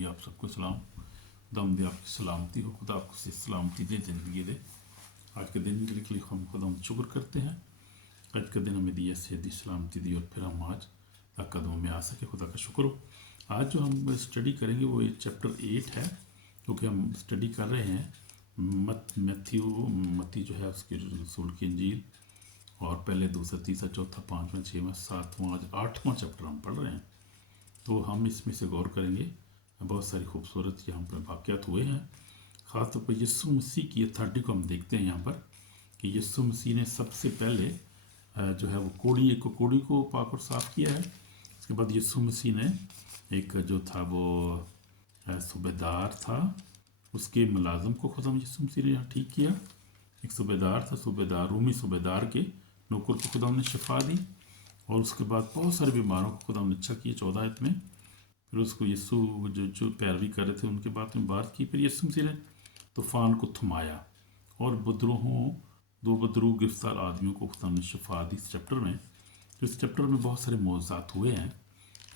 भाई आप सबको सलाम। दम दे आपकी सलामती हो, खुदा आपको से सलामती दे, ज़िंदगी दे। आज के दिन के लिए हम खुदा हम शुक्र करते हैं। आज का दिन हमें दिया, सेहत दी, सलामती दी और फिर हम आज कदमों में आ सके, खुदा का शुक्र हो। आज जो हम स्टडी करेंगे वो ये चैप्टर 8 है, क्योंकि हम स्टडी कर रहे हैं मत्ती जो है उसकी रसूल की इंजील, और पहले दूसरा तीसरा चौथा पाँचवां छठवां सातवां आज आठवां चैप्टर हम पढ़ रहे हैं। तो हम इसमें से गौर करेंगे। बहुत सारी खूबसूरत यहाँ पर वाक़यात हुए हैं। ख़ास तौर पर यीशु मसीह की अथॉरिटी को हम देखते हैं यहाँ पर कि यीशु मसीह ने सबसे पहले जो है वो कोड़ी को पाक और साफ़ किया है। उसके बाद यीशु मसीह ने एक जो था वो सूबेदार था, उसके मुलाजम को खुदा यीशु मसीह ने यहाँ ठीक किया। एक सूबेदार था, रूमी सूबेदार के नौकर को खुदा ने शफा दी। और उसके बाद बहुत सारे बीमारों को खुदा ने अच्छा किया 14 आयत में। फिर उसको यीशु जो पैरवी कर रहे थे उनके बाद में बात की। फिर यीशु मसीह ने तूफ़ान को थमाया और दो बदरू गिरफ्तार आदमियों को खुदा ने शफा दी इस चैप्टर में। तो इस चैप्टर में बहुत सारे मौज़ात हुए हैं,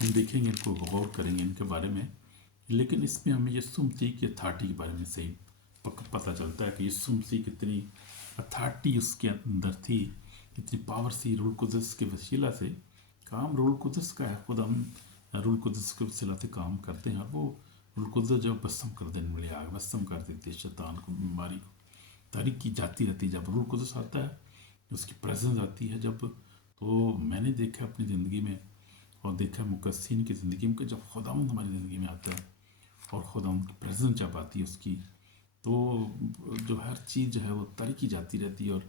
हम देखेंगे, इनको गौर करेंगे इनके बारे में। लेकिन इसमें हमें यीशु मसीह की अथॉरिटी के बारे में सही पता चलता है कि यीशु मसीह कितनी अथॉरिटी उसके अंदर थी, कितनी पावर सी रूल कुदस के वसीला से। काम रूल कुदस का है, खुद हम रूल कुदस के वसीला से काम करते हैं। और वो रूल कुदस जब बसम कर देने वाली आग बसम कर देती है शैतान को, बीमारी को तारीख की जाती रहती है। जब रूल कुदस आता है, उसकी प्रेजेंस आती है जब, तो मैंने देखा अपनी ज़िंदगी में और देखा मुकस्सीन की ज़िंदगी में कि जब खुदावंद हमारी ज़िंदगी में आता है और खुदावंद की प्रेजेंस जब आती है उसकी, तो जो हर चीज़ जो है वो तारीकी जाती रहती है और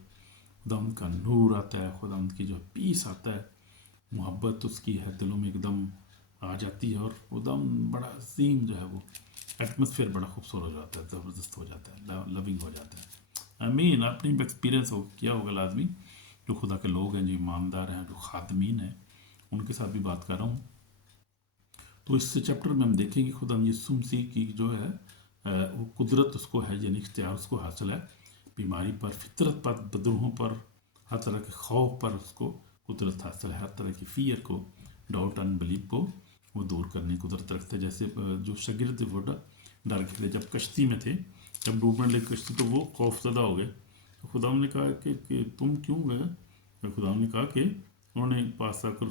खुदावंद का नूर आता है, खुदावंद की जो पीस आता है, मोहब्बत उसकी है दिलों में एकदम आ जाती है। और एकदम बड़ा अजीम जो है वो एटमॉस्फेयर बड़ा खूबसूरत हो जाता है, ज़बरदस्त हो जाता है, लविंग हो जाता है। आमीन। आपने भी एक्सपीरियंस किया होगा लाजमी, जो खुदा के लोग हैं, जो ईमानदार हैं, जो खादमीन हैं, उनके साथ भी बात कर रहा हूँ। तो इस चैप्टर में हम देखेंगे खुदा यीशु मसीह की जो है वो कुदरत उसको है, यानी इख्तियार उसको हासिल है बीमारी पर, फितरत पर, बदरूहों पर, हर तरह के खौफ पर उसको कुदरत हासिल है। हर तरह की फ़ियर को, डाउट अनबिलीव को वो दूर करने की कुदरत रखते हैं। जैसे जो शागिर्द वो डर गए थे जब कश्ती में थे, जब डूबने लगे कश्ती, तो वो खौफजदा हो गए। तो खुदा ने कहा कि तुम क्यों गए? तो खुदा ने कहा कि उन्होंने पास आकर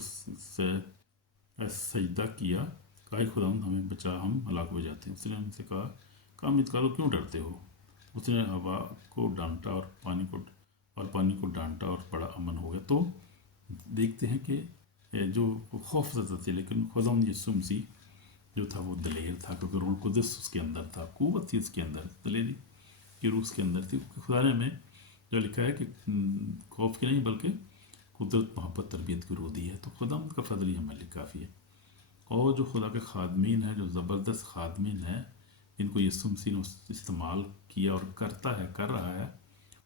सजदा किया, कहा खुदा हमें बचा, हम हलाक हो जाते हैं। उसने उनसे कहा कामित करो, क्यों डरते हो? उसने हवा को डांटा और पानी को डांटा और बड़ा अमन हो गया। तो देखते हैं कि जो खौफ ज़दा थे, लेकिन खुदा यीशु मसीह जो था वो दलेर था, क्योंकि रूह कुदस उसके अंदर था, कुव्वत थी उसके अंदर, दलेरी की रूह उसके अंदर थी। खुदा ने हमें जो लिखा है कि खौफ की नहीं बल्कि कुदरत, मोहब्बत, तरबियत की रूह दी है। तो खुदा का फजल ही हमारे लिए काफ़ी है। और जो खुदा के खादमीन हैं, जो ज़बरदस्त खादमीन हैं, जिनको यीशु मसीह ने इस्तेमाल किया और करता है, कर रहा है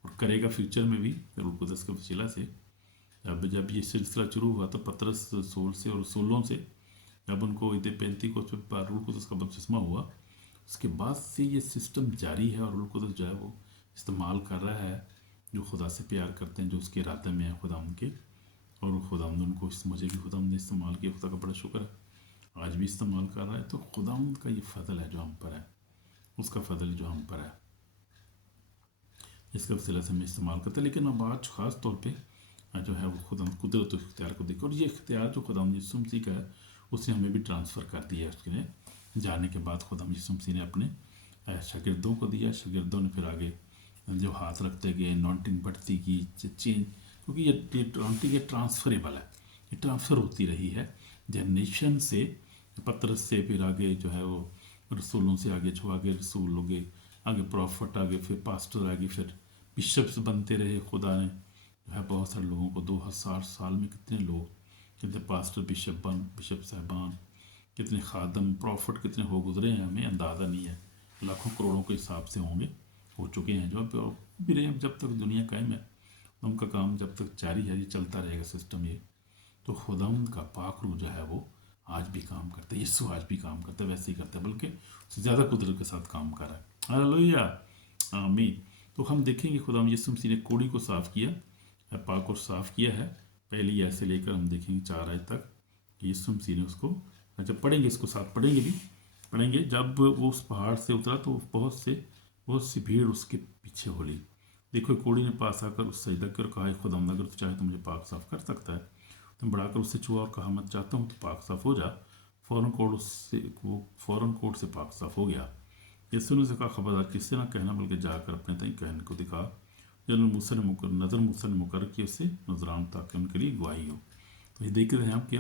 और करेगा फ्यूचर में भी रूह कुदस के वसीला से। अब जब ये सिलसिला शुरू हुआ तो पतरस रसूल से और रसूलों से जब उनको ईद पेंतीकोस्त पे रूह कुदस का बपतिस्मा हुआ, उसके बाद से ये सिस्टम जारी है और रूह कुदस जो है वो इस्तेमाल कर रहा है जो खुदा से प्यार करते हैं, जो उसके इरादे में है खुदा उनके, और खुदा उनको इस मुझे भी खुदा ने इस्तेमाल किया। खुदा का बड़ा शुक्र है, आज भी इस्तेमाल कर रहा है। तो खुदा का ये फ़ज़ल है जो हम पर है, उसका फ़ज़ल जो हम पर है, इसके वसीला से हमें इस्तेमाल करते हैं। लेकिन अब आज ख़ास तौर पर जो है वो खुदा कुदरत इख्तियार को देखो, और ये इख्तियार जो खुदा यीशु मसीह का है उसने हमें भी ट्रांसफ़र कर दिया है। उसके जाने के बाद खुदा यीशु मसीह ने अपने शागिर्दों को दिया, शागिर्दों ने फिर आगे जो हाथ रखते गए, अनॉइंटिंग बढ़ती की चेंज, क्योंकि ये अनॉइंटिंग ये ट्रांसफरेबल है, ये ट्रांसफ़र होती रही है जनरेशन से, पतरस से, फिर आगे जो है वो रसूलों से, आगे जो आगे रसूल हो गए, आगे प्रॉफिट आगे, फिर पास्टर आगे, फिर बिशप्स बनते रहे। खुदा ने है बहुत सारे लोगों को 2000 साल में कितने लोग, कितने पास्टर, बिशप साहबान, कितने खादम, प्रॉफिट कितने हो गुजरे हैं, हमें अंदाज़ा नहीं है। लाखों करोड़ों के हिसाब से होंगे, हो चुके हैं, जो भी रहे। जब तक दुनिया कायम है उनका काम जब तक जारी है, ये चलता रहेगा सिस्टम ये। तो खुदा का पाक रूह जो है वो आज भी काम करता है, यीशु आज भी काम करता है, वैसे ही करता है, बल्कि उससे ज़्यादा कुदरत के साथ काम कर रहा है। हालेलुया, आमीन। तो हम देखेंगे खुदा यीशु मसीह ने कोड़ी को साफ़ किया, पाक और साफ़ किया है। पहली ऐसे लेकर हम देखेंगे 4 आयत तक यीशु मसीह ने उसको, जब पढ़ेंगे इसको साथ पढ़ेंगे भी, पढ़ेंगे। जब वो उस पहाड़ से उतरा तो बहुत सी भीड़ उसके पीछे हो ली। देखो कोड़ी ने पास आकर उस सजदा कर कहा, खुदावंद अगर तो चाहे तो मुझे पाक साफ कर सकता है। तुम बढ़ाकर उससे छुआ और कहा, मैं चाहता हूँ तो पाक साफ हो जा। फ़ौरन कोर्ट से पाक साफ हो गया। यीशु ने उसे कहा, खबरदार किससे ना कहना, बल्कि जाकर अपने तय कहने को दिखा। नज़र मूसा ने मुकर कि उससे नजरान ताकि उनके लिए गवाही हो। तो ये देख रहे हैं आप कि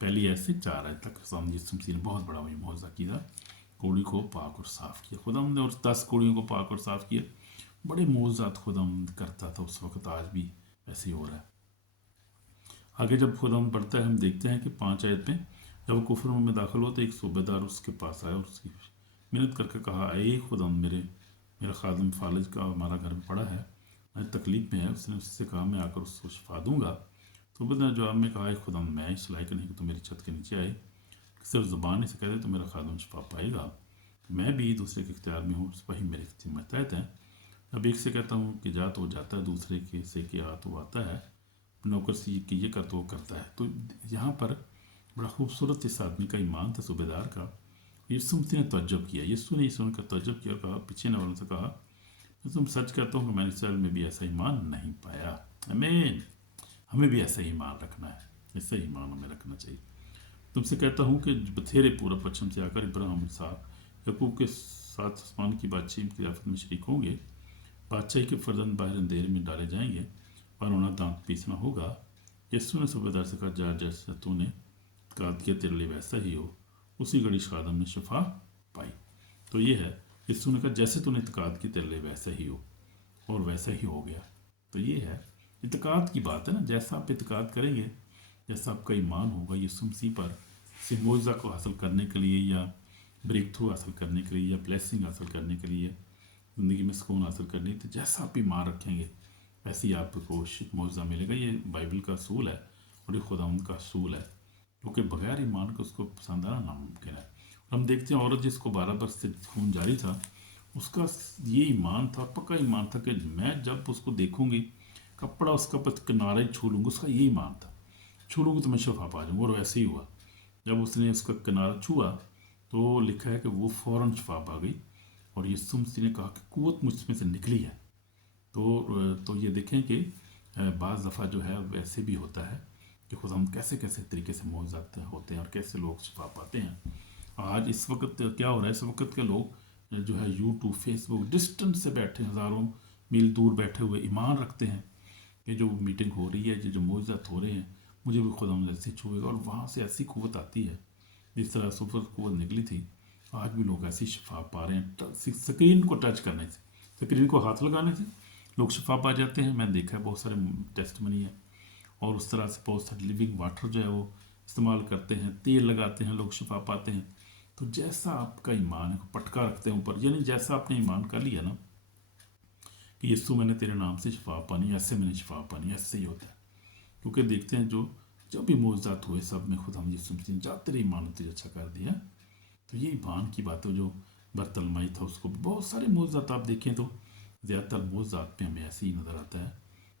पहली आयत से 4 आयत तक यीशु मसीह ने बहुत बड़ा मौजज़ा किया, कोड़ी को पाक और साफ़ किया। खुदा ने और 10 कोड़ियों को पाक और साफ़ किया। बड़े मौजज़ात खुदा करता था उस वक्त, आज भी ऐसे ही हो रहा है। आगे जब खुदा बढ़ता है हम देखते हैं कि 5 आयत में, जब वो कुफर में दाखिल हुआ तो एक सूबेदार उसके पास आया और उसकी मिन्नत करके कहा, ए खुदा मेरा खादम फालिज का हमारा घर में पड़ा है, मैं तकलीफ में है। उसने उससे कहा, मैं आकर उसको शिफा दूंगा। सूबेदार जवाब में कहा, खुदा मैं इस लायक नहीं कि तुम मेरी छत के नीचे आए, सिर्फ ज़ुबान से कह दे तो मेरा खादम शिफा पाएगा। मैं भी दूसरे के इख्तियार में हूँ, वही मेरे तहत है। अब एक से कहता हूँ कि जा तो वो जाता है, दूसरे के से कि आ तो आता है, नौकर से कि ये कर तो वो करता है। तो यहाँ पर बड़ा खूबसूरत इस आदमी का ईमान था, सूबेदार का। यीशु मसीह ने तवज्जुब किया, यीशु ने इस का तवज्जुब किया और कहा, पीछे वालों से कहा, मैं तुम सच कहता हूँ कि मैंने इसराइल में भी ऐसा ईमान नहीं पाया। आमीन। हमें भी ऐसा ईमान रखना है, ऐसा ईमान हमें रखना चाहिए। तुमसे कहता हूँ कि बथेरे पूर्व पश्चिम से आकर इब्राहिम, इसहाक, याकूब के साथ आसमान की बादशाही की खिलाफत में शरीक होंगे। बादशाही के फर्जंद बाहर अंधेरे में डाले जाएंगे और उन्हें दांत पीसना होगा। यीशु ने सूबेदार से कहा, जा जैसा तूने इत्काद किया तेरे लिए वैसा ही हो। उसी घड़ी खादम ने शिफा पाई। तो ये है, यीशु ने कहा जैसे तूने इत्काद की तेरे लिए वैसा ही हो, और वैसा ही हो गया। तो ये है इत्काद की बात है ना, जैसा आप इत्काद करेंगे, जैसा आपका ईमान होगा यीशु मसीह पर, इस मौजज़ा को हासिल करने के लिए या ब्रेक थ्रू हासिल करने के लिए या ब्लेसिंग हासिल करने के लिए, ज़िंदगी में सुकून हासिल करने, तो जैसा आप ईमान रखेंगे वैसे ही आपको मौजज़ा मिलेगा। ये बाइबल का असूल है और ये खुदावंद का असूल है, क्योंकि बगैर ईमान के उसको पसंद आना नामुमकिन है। और हम देखते हैं औरत जिसको 12 वर्ष से खून जारी था, उसका ये ईमान था, पक्का ईमान था कि मैं जब उसको देखूंगी, कपड़ा उसका बस किनारा ही छू लूँगा, उसका ये ईमान था, छू लूँगी तो मैं शफा पा जाऊँगा। और वैसे ही हुआ, जब उसने उसका किनारा छुआ तो लिखा है कि वो फ़ौरन शफा पा गई। और यीशु मसीह ने कहा कि कुव्वत मुझ में से निकली है। तो ये देखें कि बाज़ दफ़ा जो है वैसे भी होता है कि खुदा हम कैसे कैसे तरीके से मौजज़ात होते हैं और कैसे लोग शिफा पाते हैं। आज इस वक्त क्या हो रहा है, इस वक्त के लोग जो है यूट्यूब, फेसबुक, डिस्टेंस से बैठे, हज़ारों मील दूर बैठे हुए ईमान रखते हैं कि जो मीटिंग हो रही है, जो मौजज़ात हो रहे हैं, मुझे भी खुदा ऐसे छुएगा। और वहाँ से ऐसी कुव्वत आती है जिस तरह सुपर कुव्वत निकली थी, आज भी लोग ऐसी शिफा पा रहे हैं। स्क्रीन को टच करने से, स्क्रीन को हाथ लगाने से लोग शिफा पा जाते हैं। मैंने देखा है, बहुत सारे टेस्टमनी है। और उस तरह से बहुत सारे लिविंग वाटर जो है वो इस्तेमाल करते हैं, तेल लगाते हैं, लोग शिफा पाते हैं। तो जैसा आपका ईमान है, पटका रखते हैं ऊपर, यानी जैसा आपने ईमान कर लिया ना कि यीशु मैंने तेरे नाम से शिफा पानी, ऐसे मैंने शिफा पानी, ऐसे ही होता है। क्योंकि देखते हैं जब भी मौजज़ात हुए सब में खुद हम यीशु मसीह जा तेरे ईमान तुझे अच्छा कर दिया। तो ये ईमान की बात है। जो बरतलमाई था उसको बहुत सारे मौजज़ात आप देखें तो ज़्यादातर मौजज़ात में हमें ऐसे ही नज़र आता है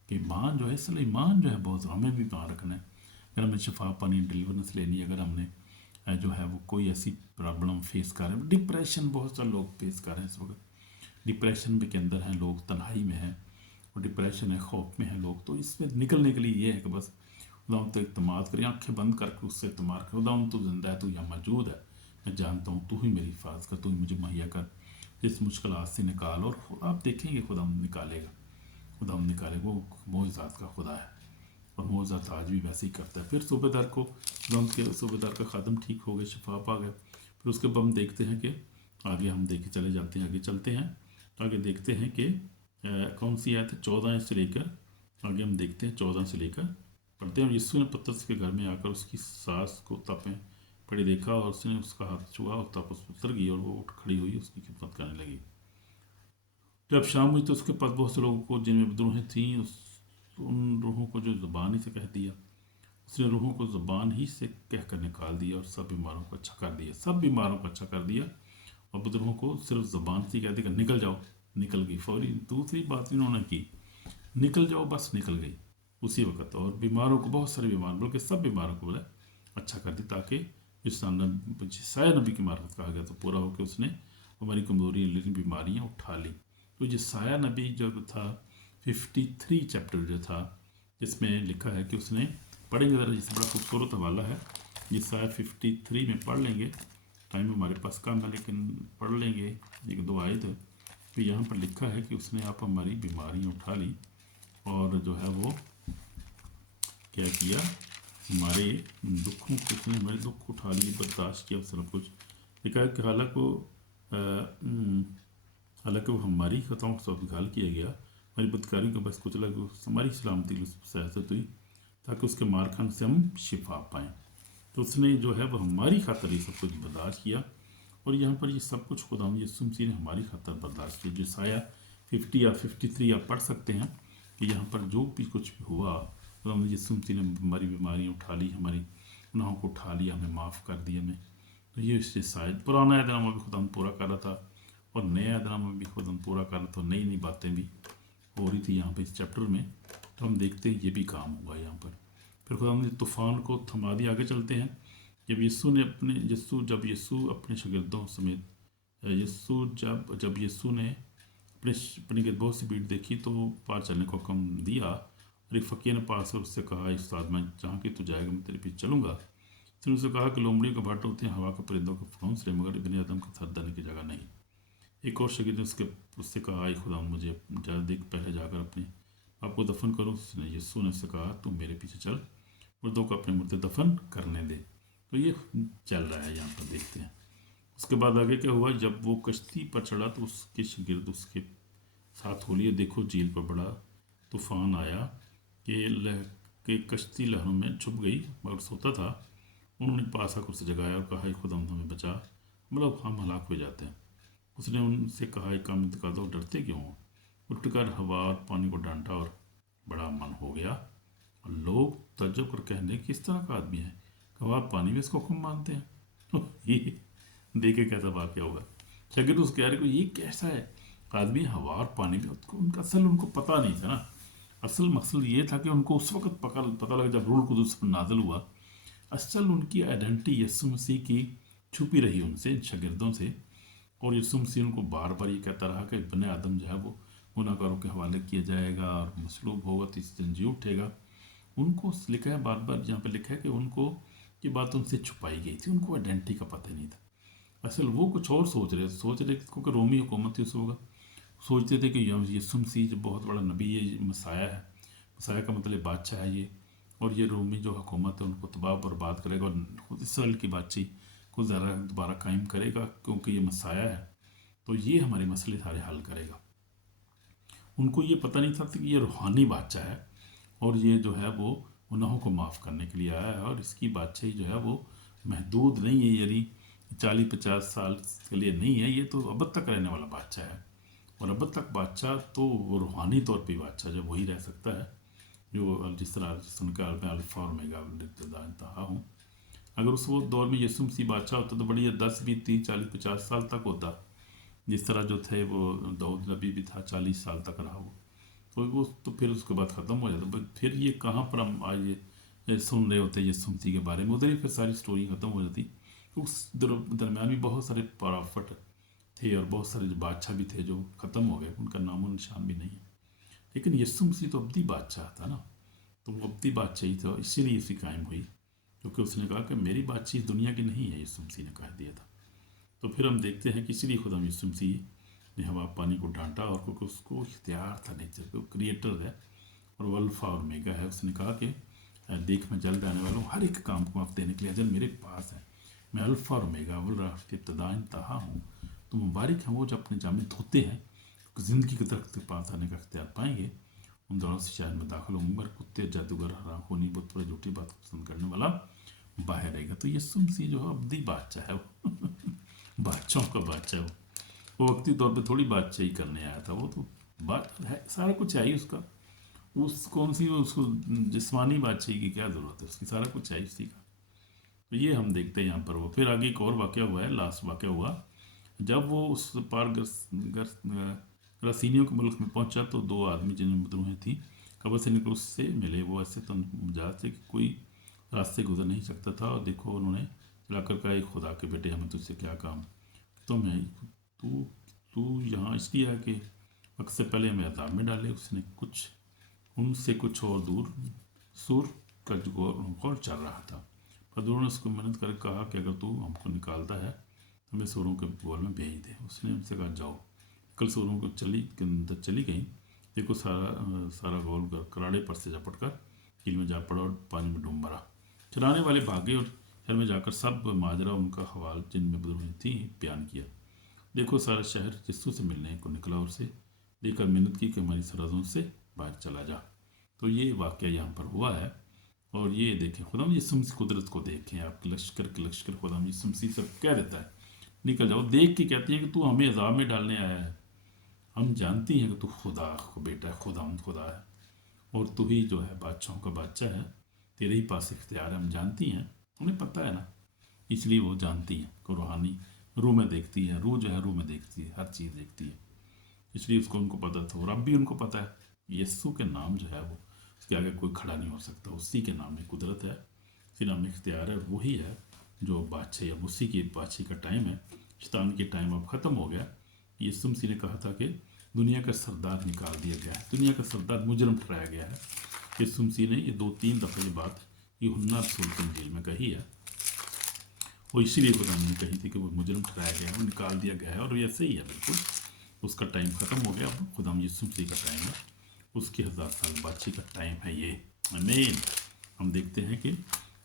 कि ईमान जो है, इसलिए ईमान जो है बहुत हमें भी ईमान रखना है। अगर हमें शफा पानी, डिलीवरेंस लेनी, अगर हमने जो है वो कोई ऐसी प्रॉब्लम फेस कर रहे हैं, डिप्रेशन बहुत सारे लोग फेस कर रहे हैं इस वक्त, डिप्रेशन में के अंदर हैं लोग, तन्हाई में हैं और डिप्रेशन है, खौफ में हैं लोग। तो इसमें निकलने के लिए ये है कि बस खुदावंद तो इत्मीनान करें, आंखें बंद करके उससे इत्मीनान करें, खुदावंद तू जिंदा है, तू यहाँ मौजूद है, मैं जानता हूँ तू ही मेरी हिफाजत कर, तू ही मुझे मुहैया कर, इस मुश्किलात से निकाल। और आप देखेंगे खुदावंद निकालेगा, खुदावंद निकालेगा। वो मौजज़ात का खुदा है और मौजज़ात आज भी वैसे ही करता है। फिर सूबेदार को खुदावंद के सूबेदार का खादम ठीक हो गया, शिफा पा गया। फिर उसके बाद हम देखते हैं कि आगे हम देखे चले जाते हैं, आगे चलते हैं तो आगे देखते हैं कि कौन सी आयत है, 14 से लेकर आगे हम देखते हैं, 14 से लेकर पढ़ते हैं। यीशु ने पतरस के घर में आकर उसकी सास को तप में पड़ी देखा और उसने उसका हाथ छुआ और तप उस पर उतर गई और वो उठ खड़ी हुई उसकी खिदमत करने लगी। जब शाम हुई तो उसके पास बहुत से लोगों को जिनमें रूहें थीं, उन रूहों को जो ज़ुबान ही से कह दिया, उसने रूहों को ज़ुबान ही से कह कर निकाल दिया और सब बीमारों को अच्छा कर दिया, सब बीमारों को अच्छा कर दिया। और बुजुर्गों को सिर्फ ज़ुबान से कह दिया निकल जाओ, निकल गई फौरी। दूसरी बात इन्होंने की, निकल जाओ, बस निकल गई उसी वक्त। और बीमारों को, बहुत सारे बीमार, बल्कि सब बीमारों को बोला अच्छा कर दी, ताकि यसाया नबी की मार्फत कहा गया तो पूरा हो कि उसने हमारी कमज़ोरी लेकिन बीमारियाँ उठा ली। तो यसाया नबी जो था 53 चैप्टर जो था, जिसमें लिखा है कि उसने, पढ़ेंगे ज़रा, जिससे बड़ा खूबसूरत हवाला है। यसाया 53 में पढ़ लेंगे, टाइम हमारे पास कम है लेकिन पढ़ लेंगे एक दो आयत। तो यहाँ पर लिखा है कि उसने आप हमारी बीमारियाँ उठा ली और जो है वो क्या किया, हमारे दुखों को, उसने हमारे दुख उठा लिए, बर्दाश्त किया सब कुछ। लिखा है कि हालांकि वो हमारी खताओं को सब घायल किया गया, हमारी बदकारियों के बस कुचला गया, हमारी सलामती सहायता हुई ताकि उसके मार खाने से हम शिफा पाएँ। तो उसने जो है वो हमारी खातर ये सब कुछ बर्दाश्त किया। और यहाँ पर ये सब कुछ खुदावंद यीशु मसीह ने हमारी खातर बर्दाश्त किया। यसाया 50 या 53 आप पढ़ सकते हैं कि यहाँ पर जो भी कुछ भी हुआ, खुदावंद यीशु मसीह ने हमारी बीमारियाँ उठा ली, हमारी गुनाहों को उठा लिया, हमें माफ़ कर दिया हमें। तो ये इससे शायद पुराना ऐहदनामा भी खुदावंद पूरा कर रहा था और नया ऐहदनामा भी खुदावंद पूरा कर रहा था, नई नई बातें भी हो रही थी यहाँ पर इस चैप्टर में। तो हम देखते हैं ये भी काम हुआ यहाँ पर। फिर खुदावंद ने तूफ़ान को थमा दिया। आगे चलते हैं। जब यीशु अपने शागिर्दों समेत जब यीशु ने अपनी बहुत सी भीड़ देखी तो पार चलने को हुक्म दिया। और एक फ़कीर ने पास कर उससे कहा, उस्ताद, मैं जहाँ कि तू जाएगा मैं तेरे पीछे चलूँगा। उसने उससे कहा कि लोमड़ियों के भाट होते हैं, हवा के परिंदों के फौंस रहे, मगर इब्ने आदम के सर धरने की जगह नहीं। एक और शागिर्द ने उससे कहा, आई खुदा, मुझे देख, पहले जाकर अपने आपको दफन करो। उसने यीशु ने उससे कहा, तुम मेरे पीछे चल, मुर्दों को अपने मुर्दे दफन करने दे। तो ये चल रहा है यहाँ पर, देखते हैं। उसके बाद आगे क्या हुआ, जब वो कश्ती पर चढ़ा तो उसके शागिर्द उसके साथ हो लिए। देखो झील पर बड़ा तूफान आया कि कश्ती लहरों में छुप गई, मगर सोता था। उन्होंने पास आकर उसे जगाया और कहा, खुदा हमें बचा, मतलब हम हलाक हो जाते हैं। उसने उनसे कहा, एक काम दिखा दो, डरते क्यों हो। उठकर हवा और पानी को डांटा और बड़ा मन हो गया। और लोग तज्जुब कर कहने, किस तरह का आदमी है, हवा पानी भी इसको खूब मानते हैं। तो ये देखे कैसा वाक्य होगा। शागिर्द उस कह रहे को, ये कैसा है आदमी, हवा और पानी भी उनका असल उनको पता नहीं था ना। असल मकसद ये था कि उनको उस वक्त पता लगा जब रूल कुदुस पर नाज़िल हुआ। असल उनकी आइडेंटिटी यीशु मसीह की छुपी रही उनसे, इन शागिर्दों से। और यीशु मसीह उनको बार बार ये कहता रहा कि बने आदम जो है वो गुनाहगारों के हवाले किया जाएगा और मसलूब होगा, तीसरे दिन जी उठेगा। उनको लिखा है बार बार, यहाँ पर लिखा है कि उनको ये बात उनसे छुपाई गई थी, उनको आइडेंटिटी का पता नहीं था। असल वो कुछ और सोच रहे क्योंकि रोमी हुकूमत थी उस वक्त। सोचते थे कि यीशु मसीह जो बहुत बड़ा नबी है, मसाया है, मसाया का मतलब बादशाह है ये, और ये रोमी जो हुकूमत है उनको तबाह बर्बाद करेगा और खुद इसराइल की बादशाही को ज़रा दोबारा कायम करेगा, क्योंकि ये मसाया है तो ये हमारे मसले सारे हल करेगा। उनको ये पता नहीं था कि ये रूहानी बादशाह है और ये जो है वो गुनाहों को माफ़ करने के लिए आया है, और इसकी बादशाही जो है वो महदूद नहीं है, यानी 40-50 साल के लिए नहीं है, ये तो अब तक रहने वाला बादशाह है। और अब तक बादशाह तो रूहानी तौर पे बादशाह जब वही रह सकता है जो जिस तरह सुनकर मैं अल्फा और ओमेगा इब्तिदा इंतहा हूँ। अगर उस वो दौर में यीशु मसीह बादशाह होता तो बढ़िया 10, 20, 30, 40, 50 साल तक होता। जिस तरह जो थे वो दाऊद नबी भी था, 40 साल तक रहा वो, तो वो तो फिर उसके बाद ख़त्म हो जाता। फिर ये कहाँ पर हम आज ये सुन रहे होते यीशु मसीह के बारे में, उधर ही फिर सारी स्टोरी ख़त्म हो जाती। उस दरम्यान भी बहुत सारे प्रॉफिट थे और बहुत सारे जो बादशाह भी थे जो ख़त्म हो गए, उनका नामो निशान भी नहीं है। लेकिन यीशु मसीह तो अब्दी बादशाह था ना, तो वो अब्दी बादशाही था, इसीलिए इसी कायम हुई, क्योंकि उसने कहा कि मेरी बादशाही दुनिया की नहीं है, यीशु मसीह ने कह दिया था। तो फिर हम देखते हैं कि इसीलिए खुदा यीशु मसीह ने हवा पानी को डांटा, और क्योंकि उसको इख्तियार था नेचर को, क्रिएटर है और वो अल्फा और ओमेगा है। उसने कहा कि देख, मैं जल्द आने वाला हूँ, हर एक काम को आप देने के लिए अजल मेरे पास है। मैं अल्फा और ओमेगा इब्तिदा इंतहा हूँ। तो मुबारक हैं वो जो अपने जामे धोते हैं, ज़िंदगी के दरख्त के पास आने का इख्तियार पाएंगे। उन दौरान से शहर में दाखिल होंगे, मगर कुत्ते, जादूगर, हराम खूनी, बहुत थोड़ी झूठी बात पसंद करने वाला बाहर रहेगा। तो यीशु मसीह जो है अब्दी बादशाह है वो बादशाहों का बादशाह वो वक्ती तौर पे थोड़ी बादशाही करने आया था, वो तो बात है, सारा कुछ है ही उसका। उस कौन सी उसको जिस्मानी बादशाही की क्या ज़रूरत है, उसकी सारा कुछ है उसी का। तो ये हम देखते हैं यहाँ पर। वो फिर आगे एक और वाक़या हुआ है, लास्ट वाक़या हुआ जब वो उस पार ग्रासीनियों के मुल्क में पहुंचा तो 2 आदमी जिनमें मदरूहें थी कब्र से निकल उससे मिले। वो ऐसे तो मजाज थे कि कोई रास्ते गुजर नहीं सकता था, और देखो उन्होंने चला कर कहा, खुदा के बेटे हमें तुझसे क्या काम, तू तू यहाँ इसलिए है कि वक्त से पहले हमें अज़ाब में डाले। उसने कुछ उनसे कुछ और दूर सूर का गौर चल रहा था, पर दूर ने उसको मदद कर कहा कि अगर तू हमको निकालता है तो हमें सूरों के गोल में भेज दे। उसने उनसे कहा, जाओ। कल सूरों को के अंदर चली गई। देखो सारा गोल कराड़े पर से झपट कर झील में जा पड़ा और पानी में डूब मरा। चराने वाले भागे और शहर में जाकर सब माजरा उनका हवाल जिनमें बदलूँ थी बयान किया। देखो सारा शहर यीशु से मिलने को निकला और उसे देखकर मिन्नत की कि हमारी सरहदों से बाहर चला जा। तो ये वाक़या यहाँ पर हुआ है। और ये देखें, खुदाम यीशु मसीह कुदरत को देखें, आपके लश्कर के लश्कर खुदाम यीशु मसीह सब कह देता है निकल जाओ। देख के कहती है कि तू हमें अज़ाब में डालने आया है। हम जानती हैं कि तू खुदा को बेटा है, खुदा है, और तू ही जो है बादशाहों का बादशाह है, तेरे ही पास इख्तियार है। हम जानती हैं, उन्हें पता है ना, इसलिए वो जानती है कि रूहानी रूह में देखती है, रूह जो है रूह में देखती है, हर चीज़ देखती है, इसलिए उसको उनको पता था। और अब भी उनको पता है यीशु के नाम जो है वो उसके आगे कोई खड़ा नहीं हो सकता। उसी के नाम में कुदरत है, उसी नाम में इख्तियार है, वही है जो बादशाह, अब उसी की बादशाही का टाइम है। शैतान के टाइम अब ख़त्म हो गया। यीशु मसीह ने कहा था कि दुनिया का सरदार निकाल दिया गया है, दुनिया का सरदार मुजरम ठहराया गया है। यीशु मसीह ने ये 2-3 दफ़े ये बात यूहन्ना रसूल की इंजील में कही है, वो इसीलिए खुदा ने कही थी कि वो मुजरम ठहराया गया है, वो निकाल दिया गया है। और ऐसे ही है, बिल्कुल उसका टाइम ख़त्म हो गया। अब खुदा यीशु मसीह का टाइम है, उसकी 1000 साल बादशाही का टाइम है ये। आमीन। हम देखते हैं कि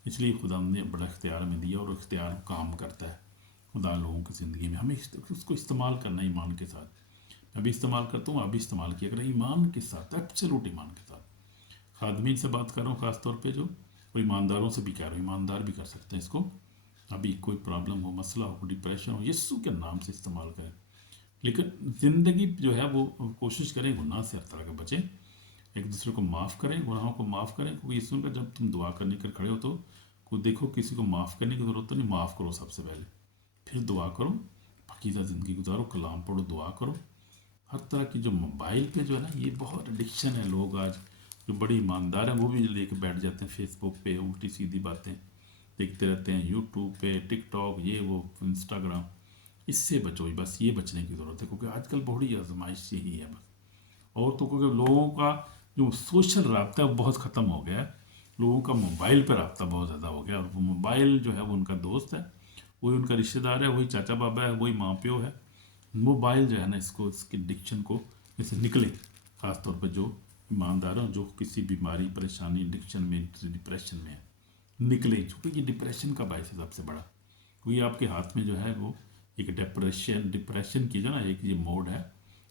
इसलिए खुदा ने बड़ा इख्तियार में दिया, और इख्तियार काम करता है खुदा लोगों की ज़िंदगी में। हमें उसको इस्तेमाल करना ईमान के साथ। मैं भी इस्तेमाल करता हूँ, आप भी इस्तेमाल किया करें ईमान के साथ, एब्सोल्यूट ईमान के साथ। खादमीन से बात कर रहा हूँ ख़ास तौर पे, जो वो ईमानदारों से भी कह रहा हूँ, ईमानदार भी कर सकते हैं इसको। अभी कोई प्रॉब्लम हो, मसला हो, डिप्रेशन हो, यीशु के नाम से इस्तेमाल करें। लेकिन ज़िंदगी जो है वो कोशिश करें गुनाह से हर तरह के बचें, एक दूसरे को माफ़ करें, गुनाहों को माफ़ करें। क्योंकि यीशु का जब तुम दुआ करने कर खड़े हो तो कोई देखो किसी को माफ़ करने की ज़रूरत तो नहीं, माफ़ करो सबसे पहले, फिर दुआ करो, पकीज़ा ज़िंदगी गुजारो, कलाम पढ़ो, दुआ करो। हर तरह की जो मोबाइल पे जो है ना, ये बहुत एडिक्शन है। लोग आज जो बड़े ईमानदार हैं वो भी लेके बैठ जाते हैं फेसबुक पे, उल्टी सीधी बातें देखते रहते हैं, यूट्यूब पे, टिकटॉक, ये वो, इंस्टाग्राम। इससे बचो, बस ये बचने की ज़रूरत है, क्योंकि आजकल बड़ी आजमाइश यही है बस। और तो क्योंकि लोगों का जो सोशल रब्ता है वो बहुत ख़त्म हो गया है, लोगों का मोबाइल पर रब्ता बहुत ज़्यादा हो गया। और वो मोबाइल जो है वो उनका दोस्त है, वही उनका रिश्तेदार है, वही चाचा बाबा है, वही माँ प्यो है। मोबाइल जो है ना, इसकी एडिक्शन को जैसे निकले, ख़ास तौर पर जो ईमानदार हैं, जो किसी बीमारी, परेशानी, एडिक्शन में, डिप्रेशन में है, निकले। क्योंकि ये डिप्रेशन का बायस है सबसे बड़ा। क्योंकि आपके हाथ में जो है वो एक डिप्रेशन की जो ना एक ये मोड है,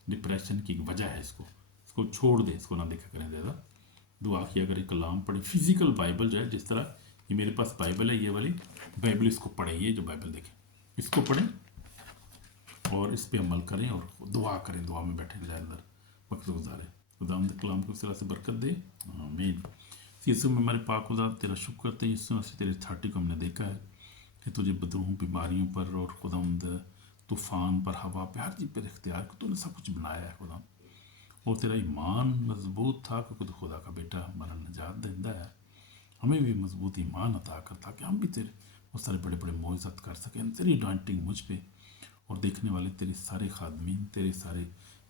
डिप्रेशन की एक वजह है। इसको छोड़ दे, इसको ना देखा करें ज़्यादा, दुआ किया करें, कलाम पढ़े, फिजिकल बाइबल जो है, जिस तरह ये मेरे पास बाइबल है, ये वाली बाइबल, इसको पढ़ें, ये जो बाइबल देखें इसको पढ़ें और इस पर अमल करें और दुआ करें, दुआ में बैठे जाए, अंदर वक्त गुजारें। खुदा कलाम को इस तरह से बरकत दे, आमीन। यीशु में हमारे पाक खुदा तेरा शुक्र करते हैं, यीशु से तेरे अथॉरिटी को हमने देखा है कि तुझे बदरूहों, बीमारियों पर और खुदावंद तूफ़ान पर, हवा पर, हर चीज़ पर इख्तियार को तूने सब कुछ बनाया है खुदा। और तेरा ईमान मजबूत था क्योंकि तो खुदा का बेटा हमारा निजात देता है। हमें भी मजबूत ईमान अता कर, ताकि हम भी तेरे बहुत सारे बड़े बड़े मोइज़त कर सकें। तेरी अनॉइंटिंग मुझ पे और देखने वाले तेरे सारे खादमीन, तेरे सारे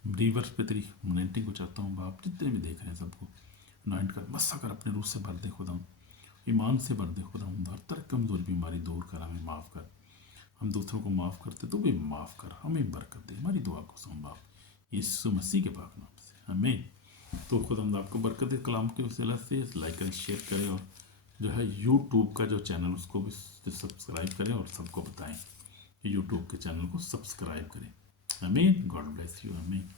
बिलीवर्स पे तेरी अनॉइंटिंग को चाहता हूँ बाप, जितने भी देख रहे हैं सबको अनॉइंट कर, मस्सा कर, अपने रूह से भर दे खुदा, ईमान से भर दे खुदा। हर तरह कमजोरी बीमारी दूर कर, हमें माफ़ कर। हम दूसरों को माफ़ करते तो भी माफ़ कर, हमें बरकत दे। हमारी दुआ को सुन बाप, यीशु मसीह के पाक नाम से, आमीन। तो खुदा आपको बरकत दे। कलाम के वसीला से लाइक करें, शेयर करें, और जो है यूट्यूब का जो चैनल उसको भी सब्सक्राइब करें और सबको बताएं यूट्यूब के चैनल को सब्सक्राइब करें। आमीन। God bless you. आमीन।